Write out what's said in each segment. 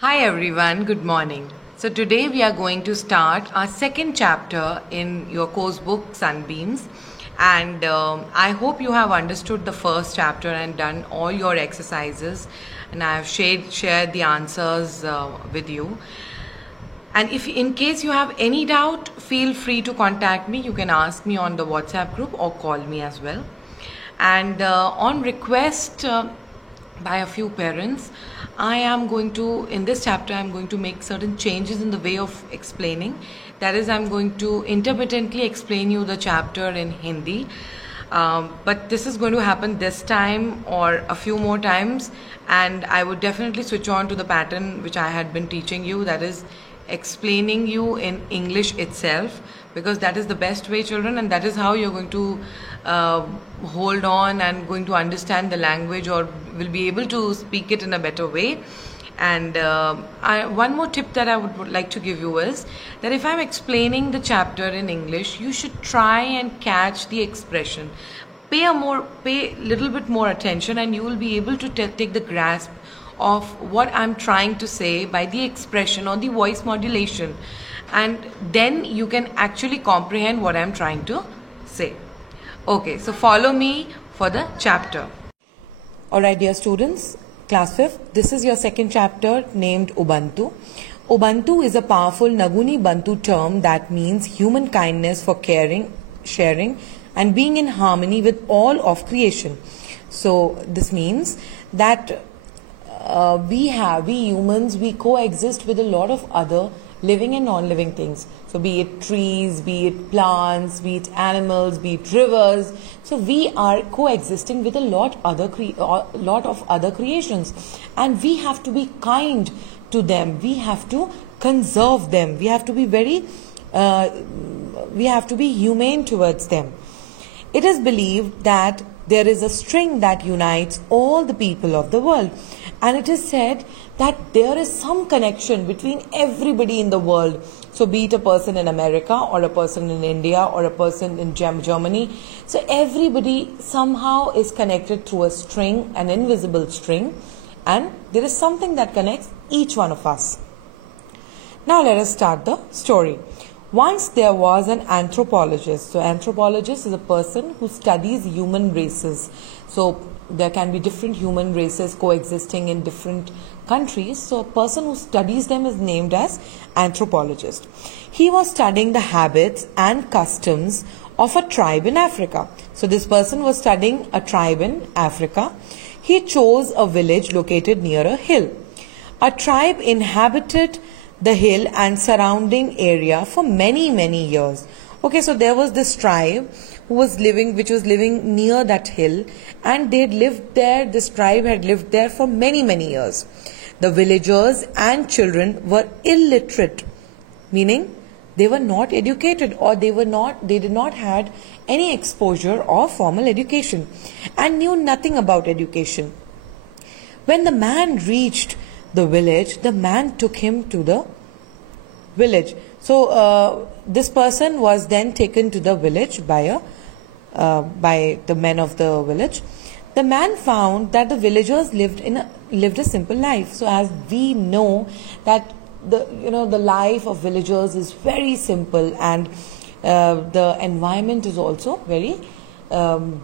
Hi everyone, good morning. So today we are going to start our second chapter in your course book Sunbeams, and I hope you have understood the first chapter and done all your exercises, and I have shared the answers with you. And if in case you have any doubt, feel free to contact me. You can ask me on the WhatsApp group or call me as well. And on request by a few parents, I am going to, in this chapter, I'm going to make certain changes in the way of explaining. That is, I'm going to intermittently explain you the chapter in Hindi. But this is going to happen this time or a few more times, and I would definitely switch on to the pattern which I had been teaching you, that is explaining you in English itself, because that is the best way, children, and that is how you're going to hold on and going to understand the language, or will be able to speak it in a better way. And one more tip that I would like to give you is that if I'm explaining the chapter in English, you should try and catch the expression. Pay little bit more attention, and you will be able to take the grasp of what I'm trying to say by the expression or the voice modulation, and then you can actually comprehend what I'm trying to say. Okay, so follow me for the chapter. Alright, dear students, class 5th, this is your second chapter named Ubuntu. Ubuntu is a powerful Nguni Bantu term that means human kindness for caring, sharing, and being in harmony with all of creation. So this means that we humans, we coexist with a lot of other living and non-living things. So be it trees, be it plants, be it animals, be it rivers. So we are coexisting with a lot of other creations, and we have to be kind to them. We have to conserve them. We have to be humane towards them. It is believed that there is a string that unites all the people of the world, and it is said that there is some connection between everybody in the world. So be it a person in America or a person in India or a person in Germany. So everybody somehow is connected through a string, an invisible string, and there is something that connects each one of us. Now let us start the story. Once there was an anthropologist. So anthropologist is a person who studies human races. So there can be different human races coexisting in different countries. So a person who studies them is named as anthropologist. He was studying the habits and customs of a tribe in Africa. So this person was studying a tribe in Africa. He chose a village located near a hill. A tribe inhabited the hill and surrounding area for many years. Okay, so there was this tribe which was living near that hill, and they had lived there. This tribe had lived there for many years. The villagers and children were illiterate, meaning they were not educated, or they did not had any exposure or formal education, and knew nothing about education. When the man reached the village, the man took him to the village. So this person was then taken to the village by the men of the village. The man found that the villagers lived a simple life. So as we know that the life of villagers is very simple, and the environment is also very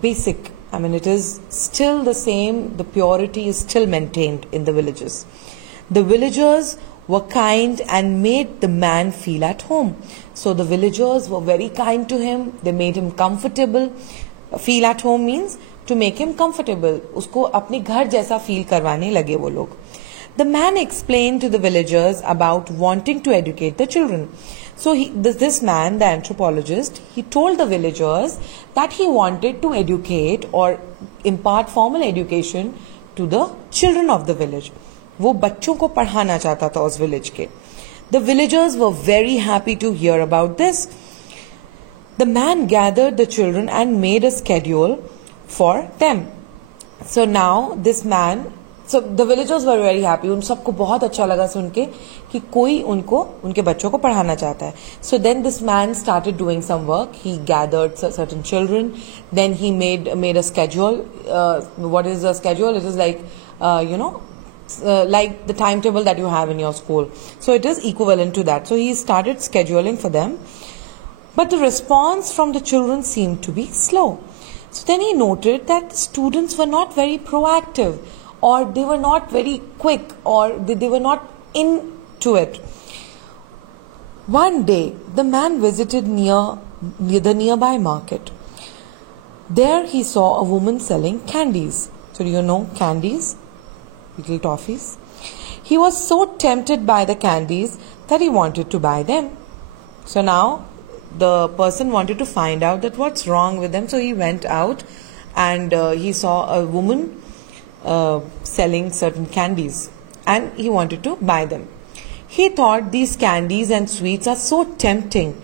basic. I mean, it is still the same. The purity is still maintained in the villages. The villagers were kind and made the man feel at home. So the villagers were very kind to him. They made him comfortable. Feel at home means to make him comfortable. उसको अपने घर जैसा feel करवाने लगे वो लोग. The man explained to the villagers about wanting to educate the children. So this man, the anthropologist, he told the villagers that he wanted to educate or impart formal education to the children of the village. वो बच्चों को पढ़ाना चाहता था उस village के. The villagers were very happy to hear about this. The man gathered the children and made a schedule for them. So now this man, so the villagers were very happy. उन सबको बहुत अच्छा लगा सुन के कि कोई उनके बच्चों को पढ़ाना चाहता है. So then this man started doing some work. He gathered certain children. Then he made a schedule. What is a schedule? It is like like the timetable that you have in your school. So it is equivalent to that. So he started scheduling for them. But the response from the children seemed to be slow. So then he noted that students were not very proactive, or they were not very quick, or they were not into it. One day, the man visited near the nearby market. There he saw a woman selling candies. So do you know candies? Little toffees. He was so tempted by the candies that he wanted to buy them. So now the person wanted to find out that what's wrong with them. So he went out and he saw a woman selling certain candies, and he wanted to buy them. He thought these candies and sweets are so tempting,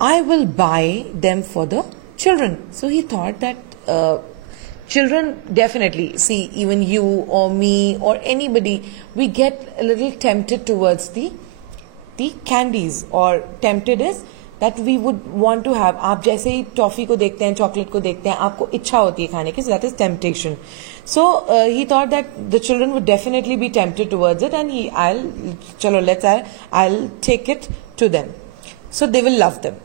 I will buy them for the children. So he thought that children definitely, see, even you or me or anybody, we get a little tempted towards the candies, or tempted is that we would want to have. आप जैसे ही toffee को देखते हैं, chocolate को देखते हैं, आपको इच्छा होती है खाने की. So that is temptation. So he thought that the children would definitely be tempted towards it, and I'll take it to them. So they will love them.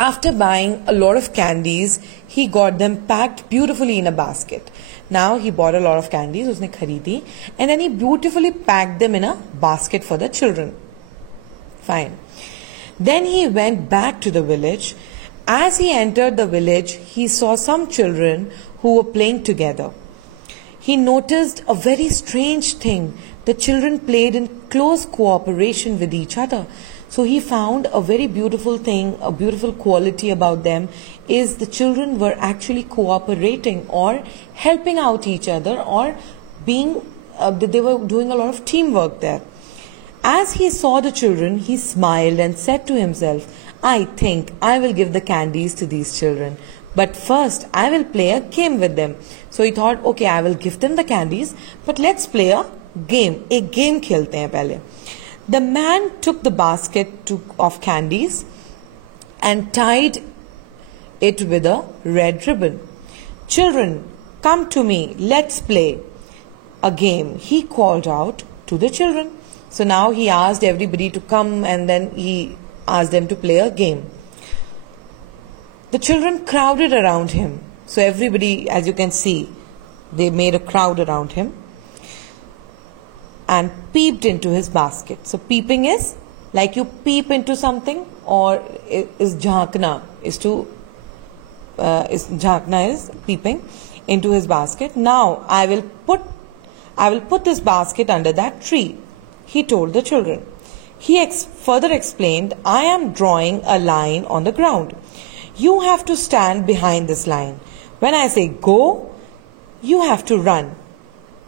After buying a lot of candies, he got them packed beautifully in a basket. Now he bought a lot of candies, उसने खरीदी, and then he beautifully packed them in a basket for the children. Fine. Then he went back to the village. As he entered the village, he saw some children who were playing together. He noticed a very strange thing. The children played in close cooperation with each other. So he found a very beautiful thing, a beautiful quality about them is the children were actually cooperating or helping out each other, or being, they were doing a lot of teamwork there. As he saw the children, he smiled and said to himself, I think I will give the candies to these children, but first I will play a game with them. So he thought, okay, I will give them the candies, but let's play a game. एक game खेलते हैं पहले. The man took the basket of candies and tied it with a red ribbon. Children, come to me, let's play a game, he called out to the children. So now he asked everybody to come, and then he asked them to play a game. The children crowded around him. So everybody, as you can see, they made a crowd around him and peeped into his basket. So peeping is like you peep into something, or is jhankna is to jhankna is peeping into his basket. Now I will put this basket under that tree, he told the children. He further explained, I am drawing a line on the ground. You have to stand behind this line. When I say go, you have to run.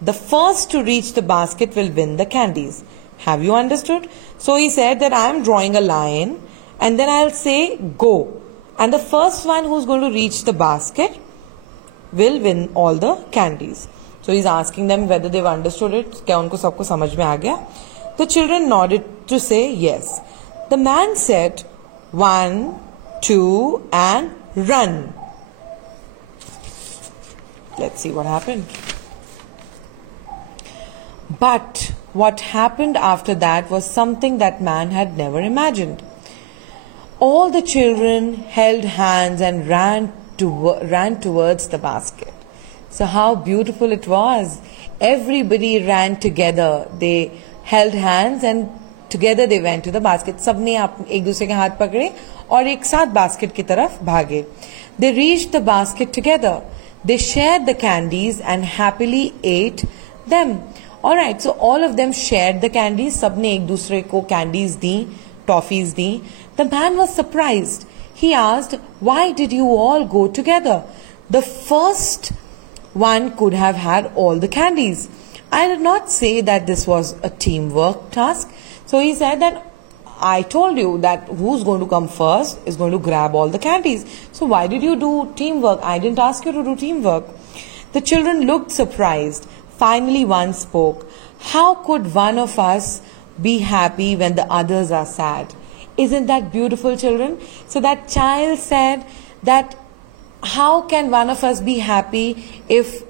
The first to reach the basket will win the candies. Have you understood? So he said that I am drawing a line, and then I'll say go. And the first one who's going to reach the basket will win all the candies. So he's asking them whether they've understood it. क्या उनको सबको समझ में आ गया? The children nodded to say yes. The man said 1, 2 and run. Let's see what happened. But what happened after that was something that man had never imagined. All the children held hands and ran towards the basket. So how beautiful it was. Everybody ran together. They held hands and together they went to the basket. सबने एक दूसरे के हाथ पकड़े और एक साथ basket की तरफ भागे. They reached the basket together. They shared the candies and happily ate them. Alright, so all of them shared the candies. सबने एक दूसरे को candies the, toffees the. The man was surprised. He asked, why did you all go together? The first one could have had all the candies. I did not say that this was a teamwork task. So he said that I told you that who's going to come first is going to grab all the candies. So why did you do teamwork? I didn't ask you to do teamwork. The children looked surprised. Finally one spoke. How could one of us be happy when the others are sad? Isn't that beautiful, children? So that child said that how can one of us be happy if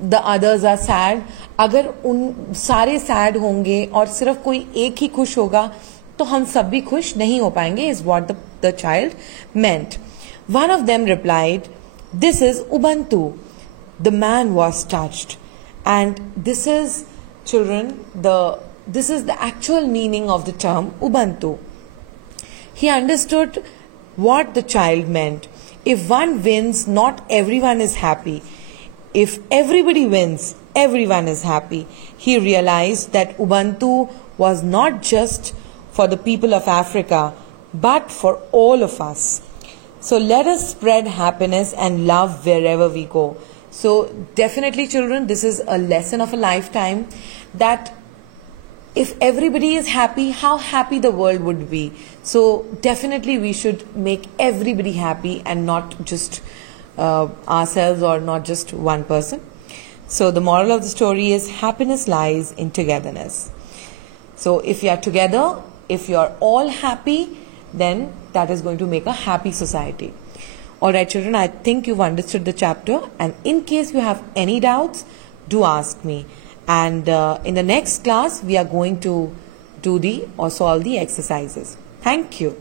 the others are sad. अगर उन सारे sad होंगे और सिर्फ कोई एक ही खुश होगा तो हम सब भी खुश नहीं हो पाएंगे, is what the child meant. One of them replied, "This is Ubuntu." The man was touched, and this is, children, this is the actual meaning of the term Ubuntu. He understood what the child meant. If one wins, not everyone is happy. If everybody wins, everyone is happy. He realized that Ubuntu was not just for the people of Africa, but for all of us. So let us spread happiness and love wherever we go. So definitely, children, this is a lesson of a lifetime, that if everybody is happy, how happy the world would be. So definitely we should make everybody happy and not just ourselves or not just one person. So the moral of the story is happiness lies in togetherness. So if you are together, if you are all happy, then that is going to make a happy society. Alright, children, I think you've understood the chapter, and in case you have any doubts, do ask me. And in the next class, we are going to do or solve the exercises. Thank you.